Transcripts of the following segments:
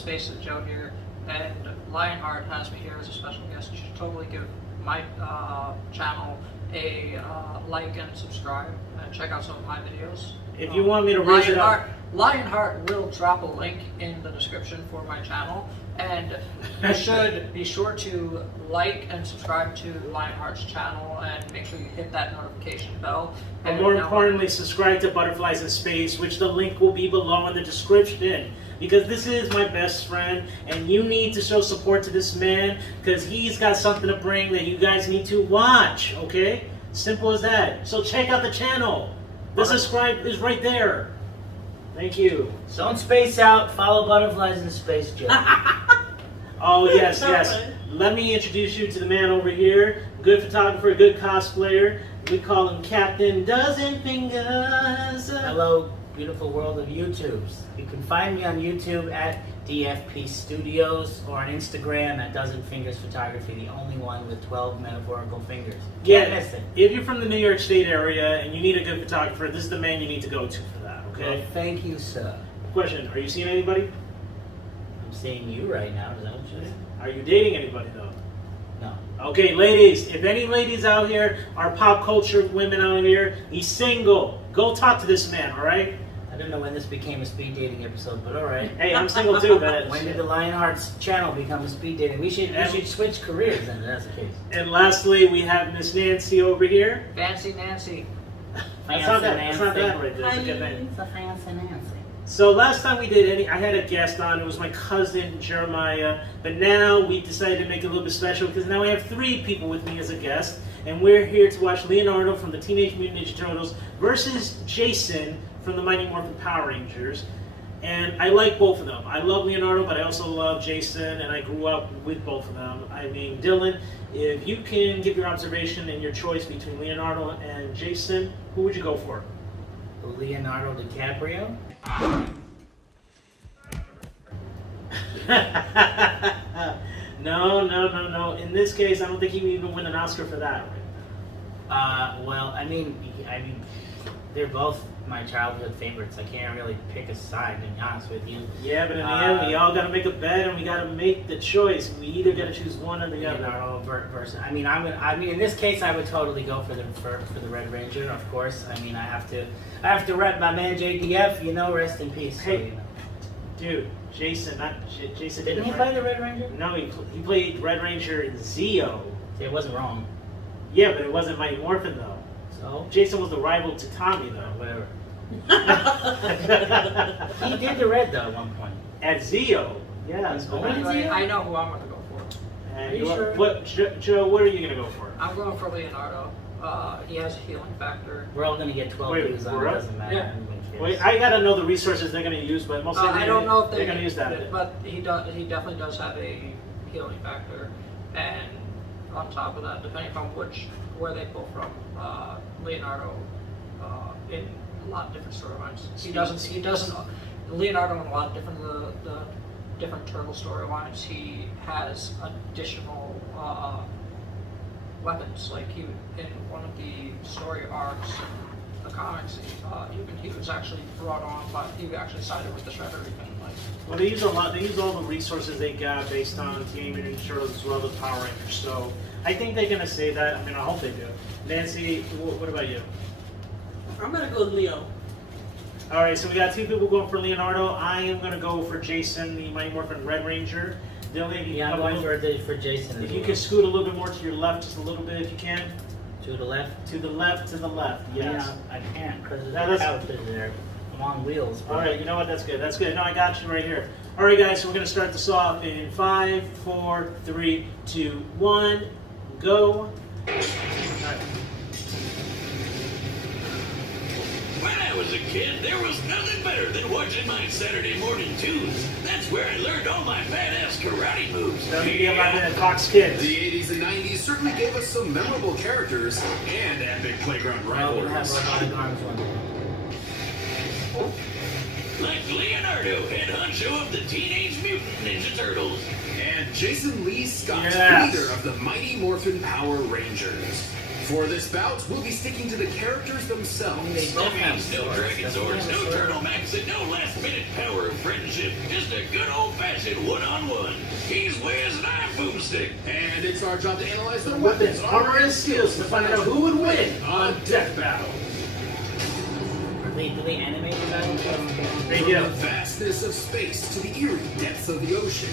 Space with Joe here, and Lionheart has me here as a special guest. You should totally give my channel a like and subscribe, and check out some of my videos. If you want me to raise it up, Lionheart will drop a link in the description for my channel, and you should be sure to like and subscribe to Lionheart's channel, and make sure you hit that notification bell. but more importantly, subscribe to Butterflies in Space, which the link will be below in the description. Because this is my best friend, and you need to show support to this man, because he's got something to bring that you guys need to watch, okay? Simple as that. So check out the channel. The subscribe is right there. Thank you. Don't space out. Follow Butterflies in Space, Joe. Oh, yes, yes. Let me introduce you to the man over here. Good photographer, good cosplayer. We call him Captain Dozen Fingers. Hello, beautiful world of YouTubes. You can find me on YouTube at DFP Studios, or on Instagram at Dozen Fingers Photography, the only one with 12 metaphorical fingers. Can't miss it. If you're from the New York State area and you need a good photographer, this is the man you need to go to for that, okay? Well, thank you, sir. Question, are you seeing anybody? I'm seeing you right now. Is that what you said? Are you dating anybody, though? No. Okay, ladies, if any ladies out here are pop culture women out here, he's single. Go talk to this man, all right? I don't know when this became a speed dating episode, but all right. Hey, I'm single too, man. When did the Lionheart's channel become a speed dating? We should switch careers then, if that's the case. And lastly, we have Miss Nancy over here. Fancy Nancy. That's not that right there. That's a good name. It's a fancy Nancy. So last time we did I had a guest on. It was my cousin Jeremiah. But now we decided to make it a little bit special because now we have 3 people with me as a guest, and we're here to watch Leonardo from the Teenage Mutant Ninja Turtles versus Jason from the Mighty Morphin Power Rangers. And I like both of them. I love Leonardo, but I also love Jason, and I grew up with both of them. I mean, Dylan, if you can give your observation and your choice between Leonardo and Jason, who would you go for? Leonardo DiCaprio? No. In this case, I don't think he would even win an Oscar for that. Well, I mean, they're both my childhood favorites. I can't really pick a side, to be honest with you. Yeah, but in the end, we all got to make a bet, and we got to make the choice. We either got to choose one or the other. Leonardo versus. I mean, in this case, I would totally go for the Red Ranger, of course. I mean, I have to rep my man JDF. You know, rest in peace. Hey, so, you know. dude, Jason. Jason Didn't he play the Red Ranger? No, he played Red Ranger in Zeo. See, it wasn't wrong. Yeah, but it wasn't Mighty Morphin though. So Jason was the rival to Tommy though. Whatever. He did the red though at one point. At Zeo, yeah. Anyway, I know who I'm going to go for. And you sure? Joe, what are you going to go for? I'm going for Leonardo. He has a healing factor. We're all gonna get 12 views on it. Doesn't matter. Yeah. Wait, I gotta know the resources they're gonna use, but mostly I don't know if they're gonna use that. But he definitely does have a healing factor, and on top of that, depending on where they pull from, Leonardo in a lot of different storylines. He doesn't Leonardo in a lot of the different turtle storylines. He has additional weapons, like in one of the story arcs in the comics, he was actually brought on, but he actually sided with the Shredder even. Like, well, they use a lot. They use all the resources they got based on Teenage Mutant Ninja Turtles as well as Power Rangers. So I think they're gonna say that. I mean, I hope they do. Nancy, what about you? I'm gonna go Leo. All right, so we got 2 people going for Leonardo. I am gonna go for Jason, the Mighty Morphin Red Ranger. Dylan, Yeah, I'm going for Jason. If you can scoot a little bit more to your left, just a little bit, if you can. To the left. To the left. To the left. Yes. Yeah, I can't because No, there's that's- couches there. I'm on wheels. All right, you know what? That's good. That's good. No, I got you right here. All right, guys. So we're gonna start this off in 5, 4, 3, 2, 1, go. All right. When I was a kid, there was nothing better than watching my Saturday morning tunes. That's where I learned all my badass karate moves. WB11 and Fox Kids. The 80s and 90s certainly gave us some memorable characters and epic playground Well, we'll have rivalries. robotic arms one. Like Leonardo, head honcho of the Teenage Mutant Ninja Turtles. And Jason Lee Scott, Yes. leader of the Mighty Morphin Power Rangers. For this bout, we'll be sticking to the characters themselves. They both That have means no swords. dragon Doesn't he swords, have a no sword? turtlemax, and no last-minute power of friendship. Just a good old-fashioned one-on-one. He's Wiz and I'm Boomstick. And it's our job to analyze their Weapons, weapons, armor, and skills to find out who would win on Death Battle. Do they animate the battle? There you From go. the vastness of space to the eerie depths of the ocean,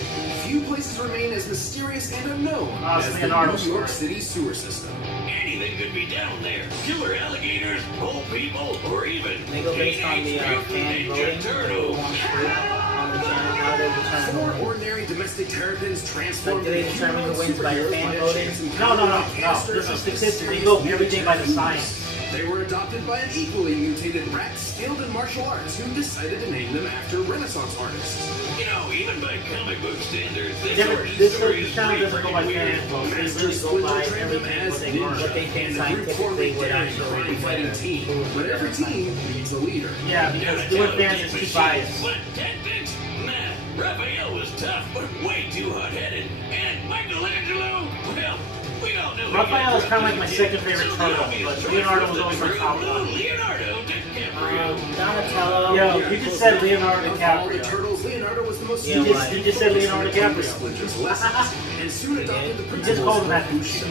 few places remain as mysterious and unknown Ah, as the Leonardo New York story. City sewer system. Anything could be down there. Killer alligators, old people, or even They go based on the Teenage fan Mutant voting. Ninja Turtle. On the channel, how they determine Four who wins. ordinary domestic terrapins transformed Like, do they into determine who humanoid wins by superheroes fan a voting? chance No. encounter This is of the statistics. They mysterious go everything by the mutant science. They were adopted by an equally mutated rat skilled in martial arts who decided to name them after Renaissance artists. You know, even by comic book standards, this Never, origin this story is channel pretty doesn't go by freaking fan weird. votes. They Master really go Splinter by trained them everything as what they ninja, learn. What they think and the group formed scientifically a would daring actually crime be fighting better. team, but every team needs a leader. Yeah, because doing fans is too biased. What tactics? Nah, Raphael was tough, but way too hot-headed. And Michelangelo, well, we all know. Raphael is kind of like my second favorite turtle, but Leonardo was always my top one. Leonardo DiCaprio. Donatello. Yo, you just said Leonardo Of all the DiCaprio. turtles, Leonardo was the most Yeah, skilled. right. You just said Leonardo DiCaprio. Splinter's lessons, and soon adopted the You just principles called him of that. Bushido.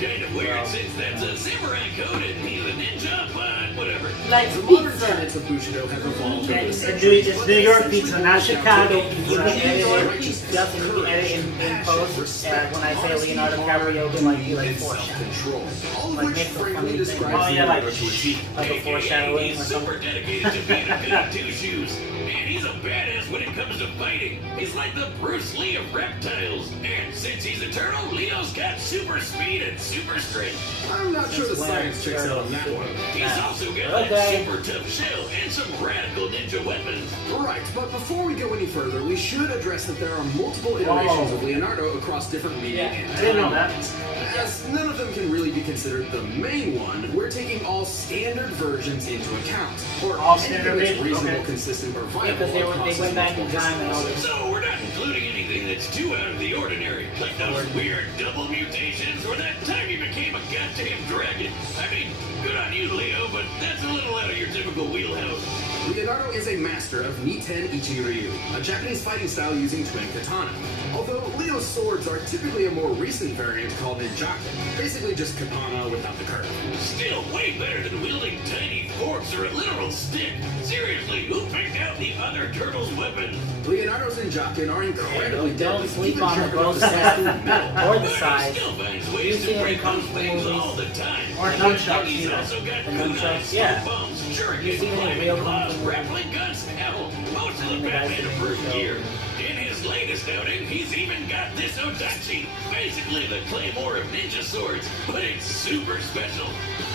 Kind of weird since that's a samurai code and he's a ninja, but whatever. Like The modern pizza. tenets of Bushido have evolved over the It's centuries, New but they York essentially pizza, boil not down to Chicago the pizza. You can edit it, righteousness, Justin, you can edit in passion, post. respect, When I say honesty, Leonardo honor, DiCaprio, duty, be like and foreshadow. self-control. All of Like, which make a funny frankly thing. describes Oh, yeah, Leonardo like- to a T. Like a AKA, foreshadowing he's or super something. dedicated to being a good two-shoes. And he's a badass when it comes to fighting. He's like the Bruce Lee of reptiles. And since he's a turtle, Leo's got super speed and super strength. I'm not sure the Since science when checks out on turtles that one. He's Yeah. also got Okay. that super tough shell and some radical ninja weapons. Right, but before we go any further, we should address that there are multiple iterations Whoa. of Leonardo across different media and I didn't know time that. periods. As none of them can really be considered the main one, we're taking all standard versions into account. Or All anything standard that's versions, reasonable, okay. consistent, or Yeah, viable. because they across went back in multiple time and all disciplines. this. So we're not including anything that's too out of the ordinary. Like those weird double mutations or that time you became a goddamn dragon. I mean, good on you, Leo, but that's a little out of your typical wheelhouse. Leonardo is a master of Niten Ichiryu, a Japanese fighting style using twin katana. Although Leo's swords are typically a more recent variant called ninjaken, basically just katana without the curve. Still way better than wielding tiny forks or a literal stick. Seriously, who picked out the other turtle's weapon? Leonardo's ninjaken are incredibly Don't deadly, sleep even on the sharper growth than stat metal. or the But he size. still finds You ways see to any break those kung fu things movies? all the time. Or Like, nunchucks, he's either. also got The kunais, nunchucks, yeah. bombs, You shurikens, see any flaming real kung claws, fu movies? grappling guns, hell, most of the The guys Batman that approved make the gear. show. In his latest outing, he's even got this Odachi, basically the Claymore of ninja swords, but it's super special.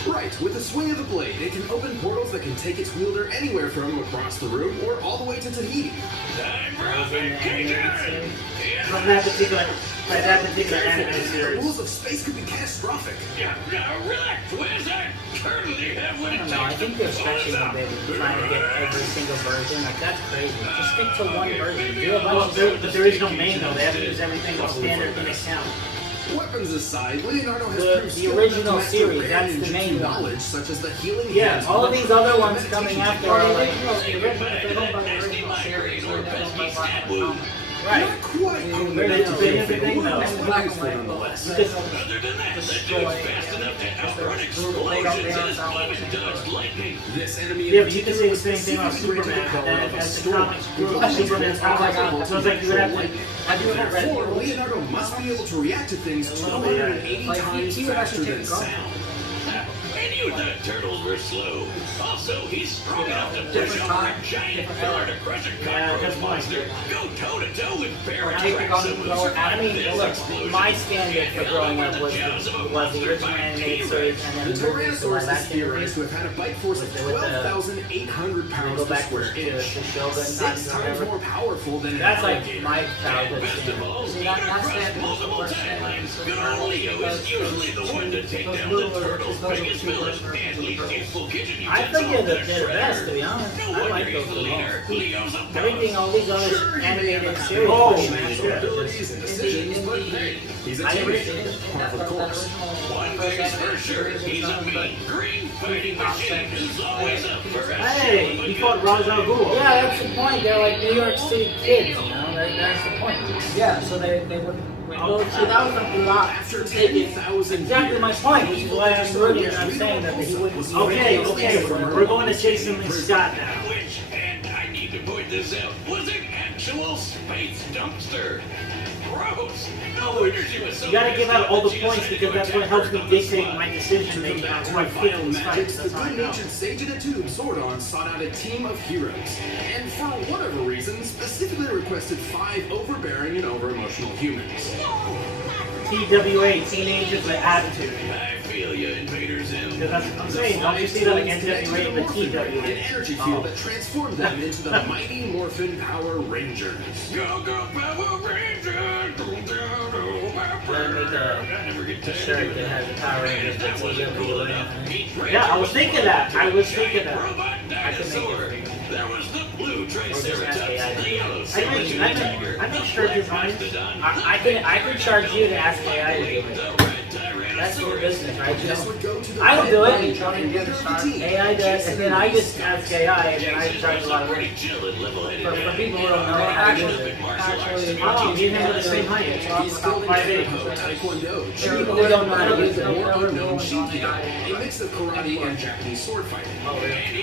Right, with the swing of the blade, it can open portals that can take its wielder anywhere from across the room or all the way to Tahiti. Time for a Was in the animated vacation! series. From that particular anime The series. rules of space could be catastrophic. Yeah, relax, Wiz. I currently have what I it don't takes know. I think they're to stretching a bit, trying to get every single version. Like that's crazy. Just stick to one version. Do a Well, bunch of but there is no main though. They have to use everything on standard in account. Weapons aside, Leonardo has The proved skill original enough to master series, rare that's the ninjutsu main one. knowledge, such as the healing Yeah, hands, all of these other ones meditation coming after Or are the like original, Say the goodbye original, to they don't that buy the nasty original series. migraine or pesky stab wound. Right. Not quite on the It's level been of everything though. but Black and useful white. nonetheless. Because Other than that, that dude's fast enough to outrun explosions and has even dodged lightning. This enemy yeah, but you can say the same thing on Superman. That as the comics grew, Superman's comics. So it's like you would have to. Have you ever read? Therefore, Leonardo must be able to react to things 280 Like, times he would faster actually than take control. sound. And you thought turtles were slow. Also, he's strong enough to push Different over a time, giant different pillar era. to crush a Yeah, cockroach that's monster. Go toe-to-toe with bear Take it on the Traxxas. lower- I mean, look, my standard for growing up was the original animated series and The then the Tyrannosaurus is live action theorized to movies. have had a bite force of With the- 12,800 We pounds go per back to square inch. the Shogun 6 times or times whatever. more powerful than an That's like alligator. my And childhood best of standard. all, See, even that's across that multiple works timelines, for good the old Leo is because usually the one to take those down little the turtle's those biggest two first and leave useful kitchen I think utensils they're the best, to be honest. No I wonder like he's those the the leader. most. Leo's a Everything, boss. all these other Sure, he may animated have series. Oh, pretty man, much yeah. abilities and decisions, but hey, he's a I teenager. appreciate it. Par for the course. One thing's for sure, he's a mean, green fighting machine who's always up for a Hey, he fought Ra's al Ghul. Yeah, that's the point. They're like New York City kids, you know? That's the point. Yeah, so they wouldn't. Well, see, that was a lot. After 10,000 Exactly my point, which is why I'm rooting and I'm saying that he wouldn't. Okay, we're going to Jason Lee Scott now. Which, and I need to point this out, was an actual space dumpster. Gross. No wonder she was so You gotta give out all the pissed points that she because that's what decided to helps me attack her dictate on the my decision making on who I feel in these fights. The That's how I know. good-natured sage in a tube, Zordon, sought out a team of heroes, and for whatever reason, specifically requested 5 overbearing and over-emotional humans. TWA, teenagers with attitude. I feel you, Invader Zim. Because that's what I'm saying. Don't you see that like NWA and the An TWA? energy field that transformed them into the mighty Morphin Power Rangers. Go, go, Power Ranger! Gotta make a shirt that has the Power Rangers that say TWA. Yeah, I was thinking that. I was thinking that. Robot dinosaur. There was the blue Triceratops, the yellow I saber-toothed tiger. make shirt designs. I can charge you to ask AI to do it. The red That's your Tyrannosaurus. business, right? This would go to the I would do it. leader of the team. AI does, and then I just ask AI, and then I charge a lot of money. Chill and level-headed For guy. people who don't know, actually, Oh, me and him are the same height. He's skilled in 5'8". Taekwondo, people who don't know how to use it. more unknown Shinkido, a mix of karate and Japanese sword fighting. I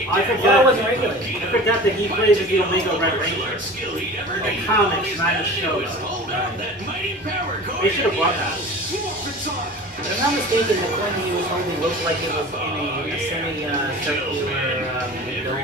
Well, it forgot. wasn't regular. I forgot that he plays as the Omega Red Ranger. Skill he'd ever Oh, need. comics, All he's not a gotta show, do is though. hold out that mighty power cord. They should have brought that. If I'm not mistaken, the coin he was holding looked like it was in a semi-circular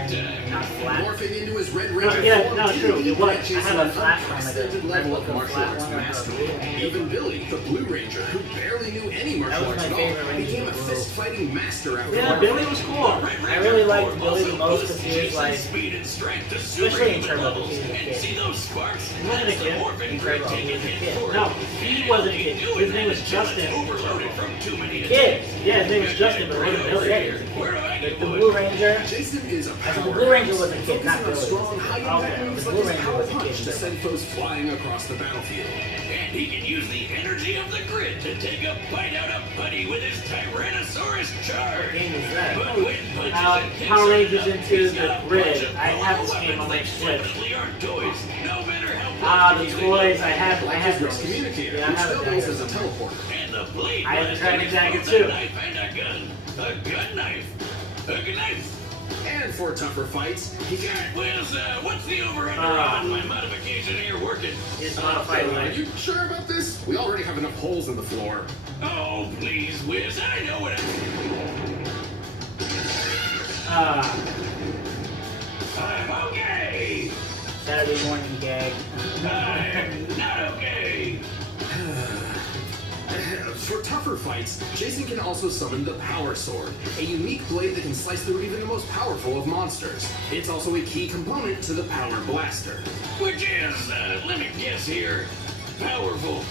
dome, not flat. Morphing into his Red Ranger yeah, form, no, true, it was. Jason I had a flat one, like a unprecedented level of like a martial flat arts one, like a mastery. blue one. Even Billy, the Blue Ranger, who barely knew any martial was arts my at all, favorite Ranger, became a the blue. fist-fighting master after Yeah, Billy was cool. I really liked Billy the most because he was like, speed and strength to especially in superhuman Turbo, levels. he was a And kid. see those sparks? He wasn't a That's the kid. Morphin In Grid Turbo, he taking was a his kid. forward. No, he wasn't a kid. Doing His name was that Justin. until it's overloaded from too many Kid. Yeah, his name was Justin, but it wasn't Billy. Yeah, he was a Where do I kid. get The wood? Blue Ranger, Jason is a I power. think the Blue Ranger was a kid, not Focusing on Billy. strong, high-impact Okay. moves The like Blue his Ranger power was a punch kid, to but- send foes flying across the battlefield. And he can use the energy of the grid to take a bite out of Buddy with his Tyrannosaurus charge. game is that? But when punches and kicks Power are Rangers enough, into he's the got a grid. bunch of I have this weapons game on my that Switch. definitely aren't toys. No matter how Ah, the much toys. I have His those. communicator, Yeah, I which have doubles it. as a teleporter. And the blade I have the blast Dragon that Dagger, explodes a too. knife and a gun. A gun knife. A gun knife. And for tougher fights, he got. Wiz, what's the over-under on my modification here working? It's modified Are life. you sure about this? We already have enough holes in the floor. Oh, please, Wiz, I know what I'm okay. Saturday morning gag. I'm not okay. For tougher fights, Jason can also summon the Power Sword, a unique blade that can slice through even the most powerful of monsters. It's also a key component to the Power Blaster. Which is, let me guess here, powerful.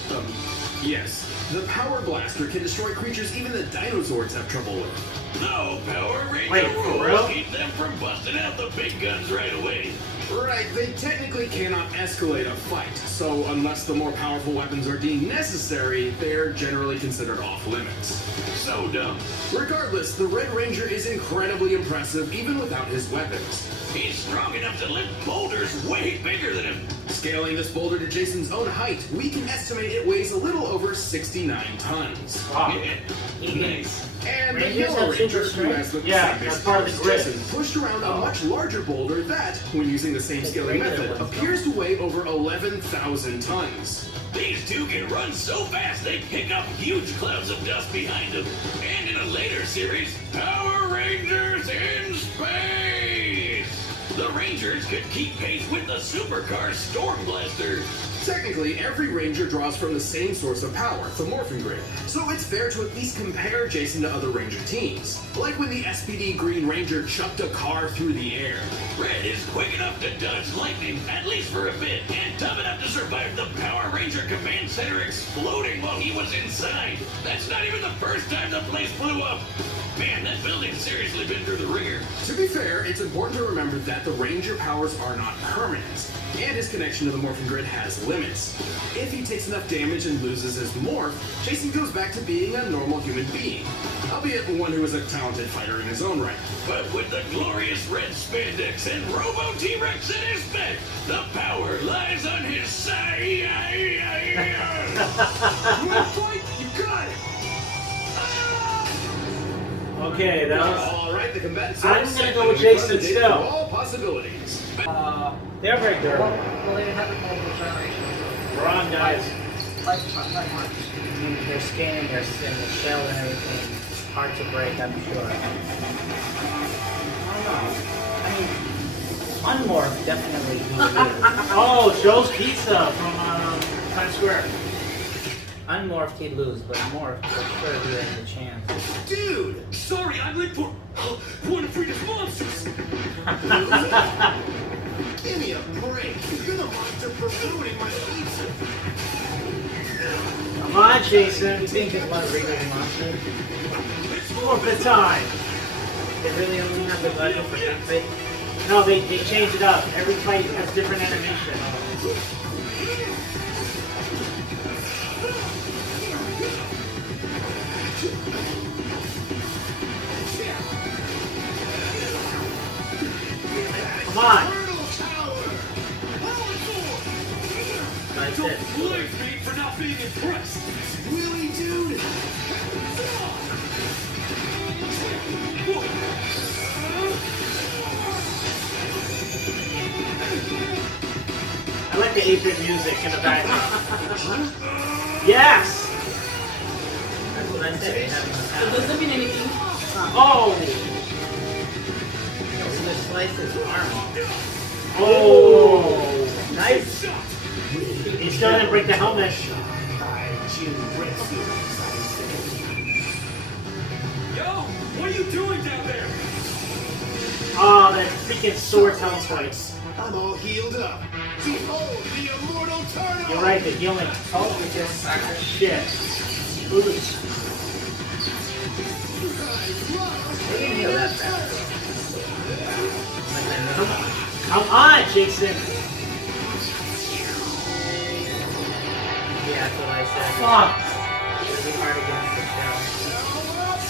Yes, the Power Blaster can destroy creatures even the dinosaurs have trouble with. No Power Ranger Wait, for rules real? keep them from busting out the big guns right away. Right, they technically cannot escalate a fight, so unless the more powerful weapons are deemed necessary, they're generally considered off limits. So dumb. Regardless, the Red Ranger is incredibly impressive even without his weapons. He's strong enough to lift boulders way bigger than him. Scaling this boulder to Jason's own height, we can estimate it weighs a little over 69 tons. Wow. Yeah. Nice. And the Rangers Yellow have super Ranger, who strength? has the Yeah, same that's part of the as grid. Jason, pushed around a much larger boulder that, when using the same scaling regular method, ones, appears to weigh over 11,000 tons. These two can run so fast they pick up huge clouds of dust behind them. And in a later series, Power Rangers in Space! The Rangers could keep pace with the supercar Storm Blaster. Technically, every Ranger draws from the same source of power, the Morphin Grid, so it's fair to at least compare Jason to other Ranger teams. Like when the SPD Green Ranger chucked a car through the air. Red is quick enough to dodge lightning, at least for a bit, and tough enough to survive the Power Ranger Command Center exploding while he was inside. That's not even the first time the place blew up. Man, that building's seriously been through the ringer. To be fair, it's important to remember that the Ranger powers are not permanent, and his connection to the morphin grid has limits. If he takes enough damage and loses his morph, Jason goes back to being a normal human being, albeit one who is a talented fighter in his own right. But with the glorious red spandex and Robo T-Rex at his back, the power lies on his side. You fight, you got it! Okay, that was. All right, the combatants. I'm gonna go with Jason still. All possibilities. They're very durable. Well, they have it multiple generations. We're on, guys. Lifetime. Their skin and their shell and everything. Hard to break, I'm sure. I don't know. I mean, Unmorph definitely who it is. Oh, Joe's Pizza from Times Square. Unmorphed he'd lose, but Morph for sure he has a chance. Dude, sorry, I'm late for one of Freedom's monsters. Give me a break. You're the monster for ruining my pizza. Come on, Jason. You think it's one of Reaper's monsters? Forfeit time. They really only have the budget for forfeit? No, they change it up. Every fight has different animation. Come on. Like Don't this. blame me for not being impressed. Really, dude? I like the 8-bit music in the background. Yes! That's what I said. They have It doesn't mean anything. Oh! he just sliced his arm off. Oh! Nice. He still didn't break the helmet. Yo, what are you doing down there? Oh, that freaking sword teleports. I'm all healed up. Behold the immortal turtle! You're right, the healing. Oh, we just Shit. they didn't heal that fast. Come on, Jason. Yeah, that's what I said. Fuck. Really hard against the shell.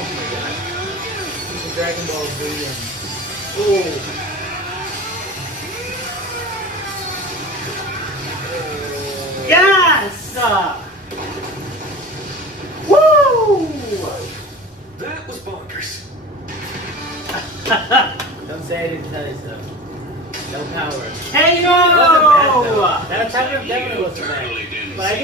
Oh my god. He's a Dragon Ball Z and Oh. Yes! Woo! That was bonkers. don't say I didn't tell you so. No power. KO! That definitely wasn't bad. But I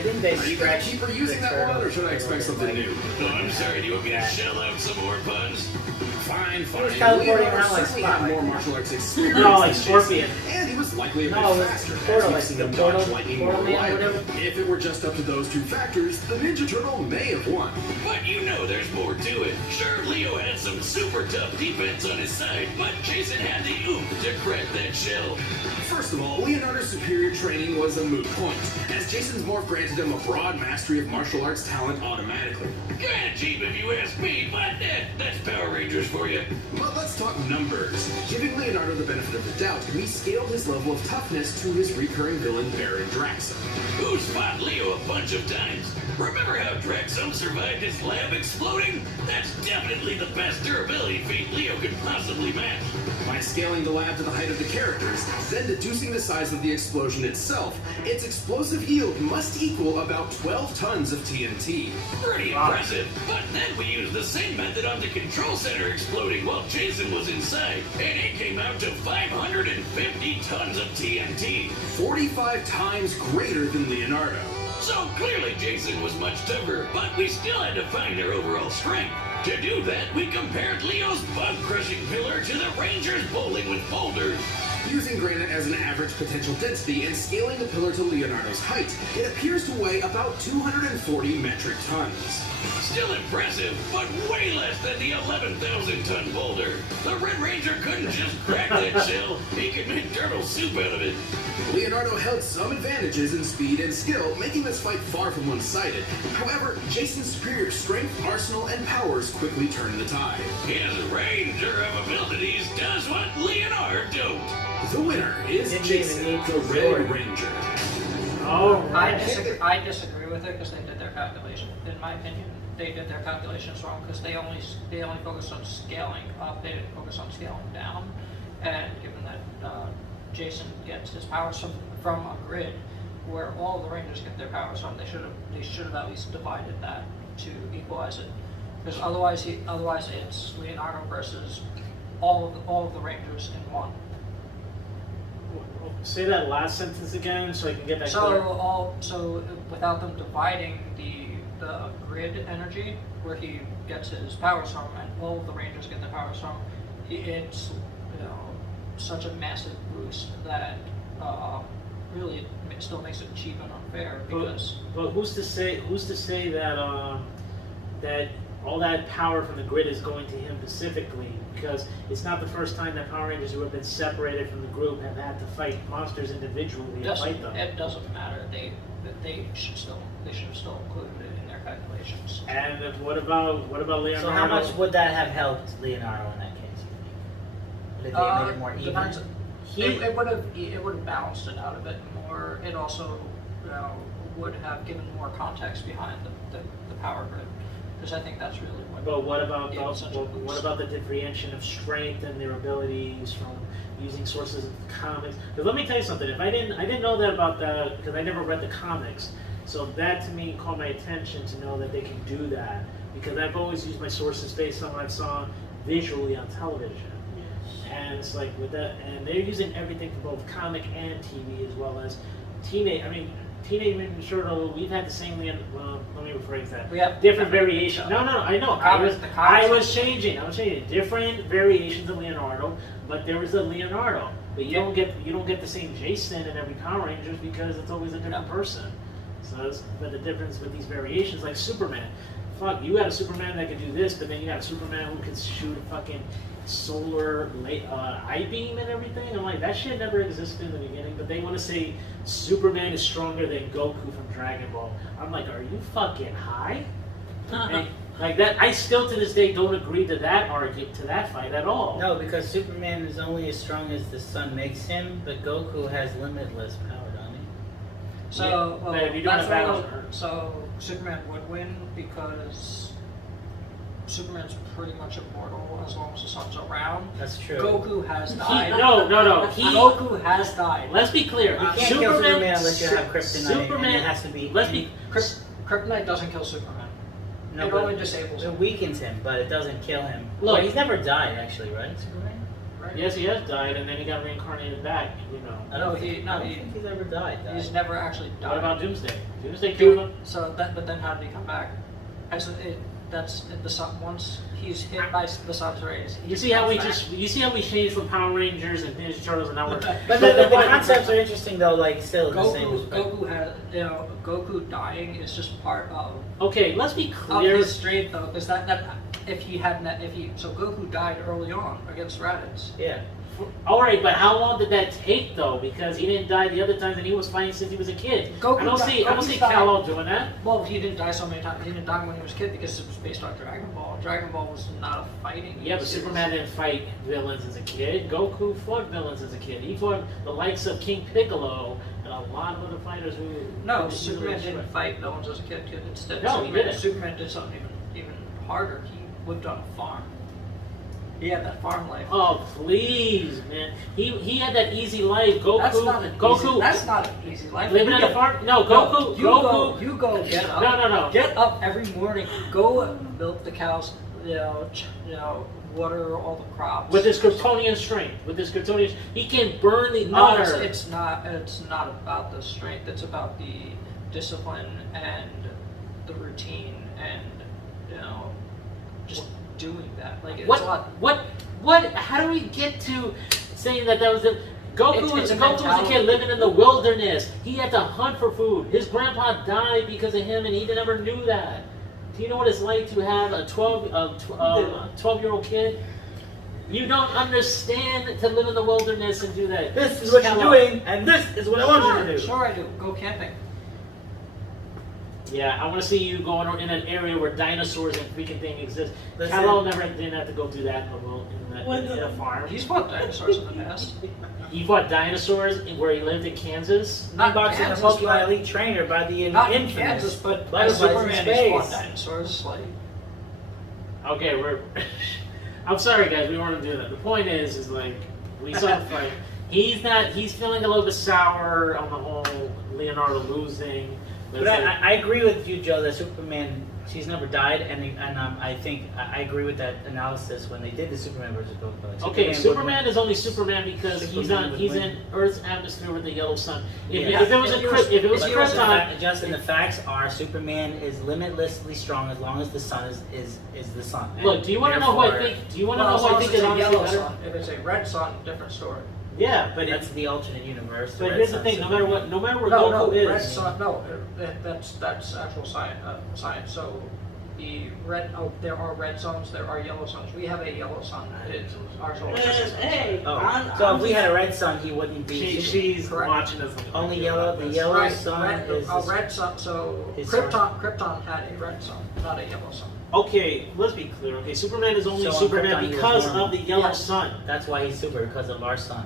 think they Are you gonna stretched. keep reusing the that one, or turtle should I a expect little bit, something new? No, I'm sorry, do you want me to shell out some more puns? Fine, He was fine. teleporting Leonardo around like certainly had Spot. more martial arts experience No, like than Scorpion. Jason, and he was likely a bit No, it was faster. Portal, as like we've seen the him Portal- dodge lightning Portal more Man, reliably. whatever. If it were just up to those two factors, the Ninja Turtle may have won. But you know there's more to it. Sure, Leo had some super tough defense on his side, but Jason had the oomph to crack that shell. First of all, Leonardo's superior training was a moot point, as Jason's morph granted him a broad mastery of martial arts talent automatically. Kinda cheap if you ask me, but that's Power Rangers for you. But let's talk numbers. Giving Leonardo the benefit of the doubt, we scaled his level of toughness to his recurring villain Baron Draxum. Who's fought Leo a bunch of times? Remember how Draxum survived his lab exploding? That's definitely the best durability feat Leo could possibly match. By scaling the lab to the height of the characters, then deducing the size of the explosion itself, its explosive yield must equal about 12 tons of TNT. Pretty impressive. But then we used the same method on the control center exploding while Jason was inside, and it came out to 550 tons of TNT. 45 times greater than Leonardo. So clearly Jason was much tougher, but we still had to find their overall strength. To do that, we compared Leo's bug-crushing pillar to the Rangers bowling with boulders. Using granite as an average potential density and scaling the pillar to Leonardo's height, it appears to weigh about 240 metric tons. Still impressive, but way less than the 11,000-ton boulder. The Red Ranger couldn't just crack that shell. He could make turtle soup out of it. Leonardo held some advantages in speed and skill, making this fight far from one-sided. However, Jason's superior strength, arsenal, and powers quickly turned the tide. His Ranger of abilities does what Leonardo don't. The winner is Didn't Jason, even need the to Red sword. Ranger. Oh, I disagree with it because they did their calculation. In my opinion, they did their calculations wrong because they only focused on scaling up. They didn't focus on scaling down. And given that Jason gets his powers from a grid where all of the Rangers get their powers from, they should have at least divided that to equalize it. Because otherwise it's Leonardo versus all of the Rangers in one. say that last sentence again so I can get that So clear. so without them dividing the grid energy where he gets his powers from, and all of the Rangers get their powers from, it's such a massive boost that really it still makes it cheap and unfair because. But who's to say that that all that power from the grid is going to him specifically? Because it's not the first time that Power Rangers who have been separated from the group have had to fight monsters individually and fight them. It doesn't matter. They should have still included it in their calculations. And what about Leonardo? So how much would that have helped Leonardo in that case? Would it have made it more even? Depends. It would have balanced it out a bit more. It also would have given more context behind the power grid. Because I think that's really what. But what about what about the differentiation of strength and their abilities from using sources of comics? Because let me tell you something. If I didn't know that about that because I never read the comics. So that to me caught my attention to know that they can do that because I've always used my sources based on what I saw visually on television. And it's like with that, and they're using everything from both comic and TV as well as Teenage Mutant Ninja Turtle. We've had the same. Well, let me rephrase that. We have different variations. No, I know. The I was changing different variations of Leonardo, but there was a Leonardo. But you don't get the same Jason in every Power Rangers because it's always a different person. So, but the difference with these variations, like Superman, fuck, you got a Superman that can do this, but then you got a Superman who can shoot a fucking solar I-beam and everything. I'm like, that shit never existed in the beginning, but they want to say Superman is stronger than Goku from Dragon Ball. I'm like, are you fucking high? Like that, I still to this day don't agree to that argument, to that fight at all. No, because Superman is only as strong as the sun makes him, but Goku has limitless power, doesn't he? So, Yeah, but if you're doing a battle, so Superman would win because Superman's pretty much immortal as long as the sun's around. That's true. Goku has died. No. Goku has died. Let's be clear. You can't kill Superman unless you have kryptonite, and it has to be. Kryptonite doesn't kill Superman. No, it only disables him. It weakens him, but it doesn't kill him. Look, Well, he's never died, actually, right, Superman? Right? Yes, he has died, and then he got reincarnated back. I don't think he's ever died. He's never actually died. What about Doomsday? Doomsday killed him. So but then how did he come back? That's the sun. Once he's hit by the sun's rays. You see how we changed from Power Rangers and Ninja Turtles and now we're. But the concepts are interesting, though. Like still the same. Goku had Goku dying is just part of. Okay, let's be clear. Of his strength though, because that so Goku died early on against Raditz. Yeah. All right, but how long did that take though? Because he didn't die the other times, and he was fighting since he was a kid. I don't see Kal-El doing that. Well, he didn't die so many times. He didn't die when he was a kid because it was based on Dragon Ball. Dragon Ball was not a fighting. Yeah, but Superman didn't fight villains as a kid. Goku fought villains as a kid. He fought the likes of King Piccolo and a lot of other fighters who. No, Superman didn't fight villains as a kid. Instead, no, Superman did something even harder. He lived on a farm. He had that farm life. Oh please, man! He had that easy life. Goku. That's not an easy life. Living on a farm? No, Goku. You go get up. No. Get up every morning. Go milk the cows. Water all the crops. With his Kryptonian strength. He can burn the No, honor. it's not about the strength. It's about the discipline and the routine and just doing that. Like it's a lot. What? How do we get to saying that was the? Goku was a kid living in the wilderness. He had to hunt for food. His grandpa died because of him, and he never knew that. Do you know what it's like to have a 12-year-old kid? You don't understand to live in the wilderness and do that. This is what you're doing, and this is what I want you to do. Sure, I do. Go camping. Yeah, I want to see you going in an area where dinosaurs and freaking thing exist. Listen. Kal-El never didn't have to go do that alone in a farm. He's fought dinosaurs in the past. He fought dinosaurs where he lived in Kansas. Not Boxing a Kansas, Pokemon but- Elite Trainer by the Not in infamous Kansas, but Butterflies Superman in has Space. fought dinosaurs. Like, Okay, we're. I'm sorry, guys. We weren't doing that. The point is like we saw the fight. He's feeling a little bit sour on the whole Leonardo losing. But I agree with you, Joe, that Superman, she's never died, and I think I agree with that analysis when they did the Superman versus Goku. Like, Okay, Superman is only Superman because he's in Earth's atmosphere with the yellow sun. If it was Krypton, Justin, the facts are Superman is limitlessly strong as long as the sun is the sun. look, do you want to know who I think? Do you want to know who I think is a honestly yellow better? sun. If it's a red sun, different story. Yeah, but That's the alternate universe. But here's the thing: no matter where No, Goku red is, sun. No, that's actual science. So there are red suns, there are yellow suns. We have a yellow sun. It's our solar system. Hey, So if we had a red sun, he wouldn't be. she's Correct. watching us. Only yellow. The yellow Right, sun is. a red sun. So his Krypton had a red sun, not a yellow sun. Okay, let's be clear. Okay, Superman is only So on Superman Krypton, he was because normal. of the yellow Yes. sun. That's why he's super, because of our sun.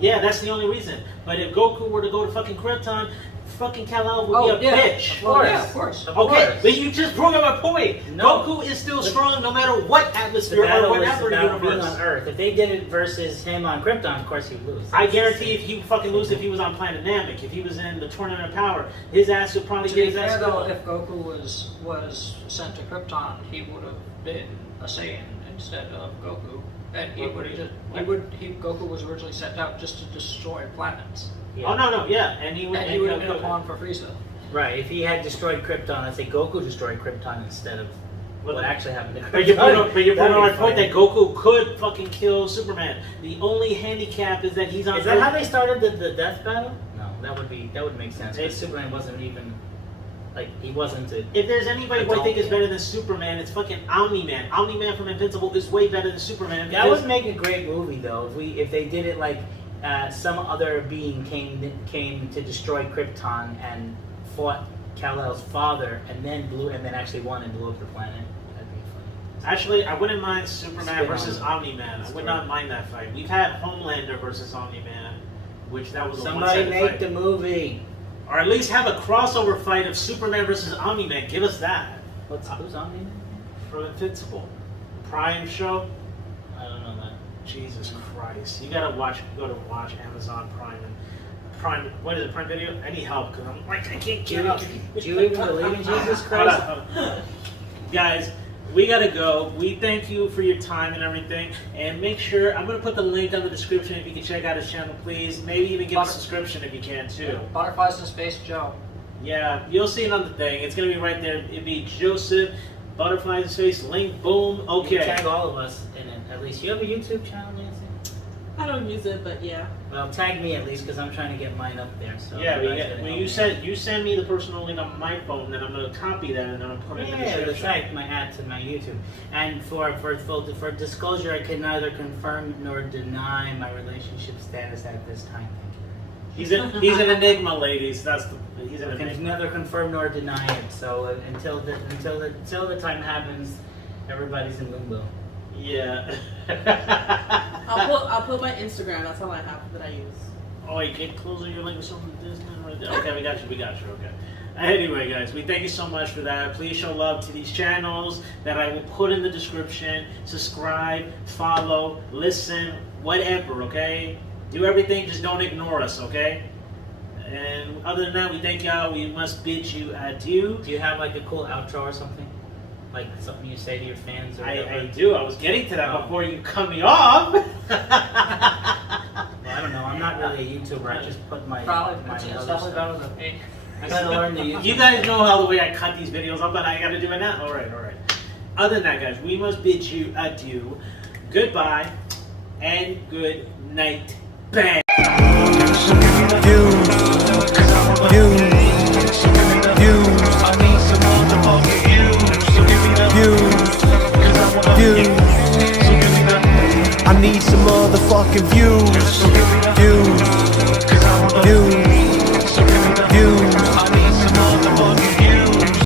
Yeah, that's the only reason. But if Goku were to go to fucking Krypton, fucking Kal-El would Oh, be a yeah. bitch. Well, yeah, of course. Okay, but you just proved my point. No. Goku is still strong no matter what The atmosphere or battle was whatever about being universe. on Earth. If they did it versus him on Krypton, of course he'd lose. I guarantee if he would fucking lose if he was on Planet Namek, if he was in the Tournament of Power, his ass would probably To get be his ass fair though, killed. if Goku was sent to Krypton, he would have been a Saiyan instead of Goku, and Goku was originally sent out just to destroy planets, Oh no, yeah, and he would and he would have been a pawn for Frieza. Right, if he had destroyed Krypton, I'd say Goku destroyed Krypton instead of what actually happened to Krypton. But you're putting on my That'd be point funny. that Goku could fucking kill Superman. The only handicap is that he's on. Is that how they started the death battle? No, that would make sense. Because Superman wasn't even he wasn't a. If there's anybody who I think is Adult. better than Superman, it's fucking Omni-Man. Omni-Man from Invincible is way better than Superman. That because- would make a great movie though. If they did it like some other being came to destroy Krypton and fought Kal-El's father and then actually won and blew up the planet. That'd be funny. Actually, I wouldn't mind Superman Spin versus on Omni-Man. I would story. not mind that fight. We've had Homelander versus Omni-Man, which that was a Somebody one-sided make fight. the movie. Or at least have a crossover fight of Superman versus Omni-Man. Give us that. Who's on it? From Invincible. Prime show? I don't know that. Jesus Christ. You gotta go to watch Amazon Prime and Prime, what is it, Prime Video? I need help because I'm like, I can't get up. Do you even believe in Jesus Christ? Guys, we gotta go. We thank you for your time and everything. And make sure, I'm gonna put the link on the description if you can check out his channel, please. Maybe even give a subscription if you can too. Butterflies in Space Joe. Yeah, you'll see it on the thing. It's gonna be right there. It'd be Joseph, Butterflies in Space, link, boom, You okay. tag all of us in it. At least you have a YouTube channel, Nancy. I don't use it, but yeah. Well, tag me at least because I'm trying to get mine up there. So Yeah, you when guys gotta you help me. send me the personal link on my phone, then I'm gonna copy that and then I'm gonna put it in the Yeah, the description. fact my add to my YouTube. And for disclosure, I can neither confirm nor deny my relationship status at this time. He's an enigma, ladies. He's an I can enigma. neither confirm nor deny it. So until the time happens, everybody's in limbo. Yeah. I'll put my Instagram. That's all I have that I use. Oh, wait, get closer. You're like something Disney right there. Okay, we got you. Okay. Anyway, guys, we thank you so much for that. Please show love to these channels that I will put in the description. Subscribe, follow, listen, whatever. Okay. Do everything. Just don't ignore us. Okay. And other than that, we thank y'all. We must bid you adieu. Do you have like a cool outro or something? Like something you say to your fans or whatever? I do. I was getting to that Oh. before you cut me off. Well, I don't know. I'm not really a YouTuber. I just put my Probably, my it's other definitely stuff. better than me. I gotta learn the YouTube. You guys know how the way I cut these videos up, but I gotta do it now. All right. Other than that, guys, we must bid you adieu. Goodbye and good night. Bang. you.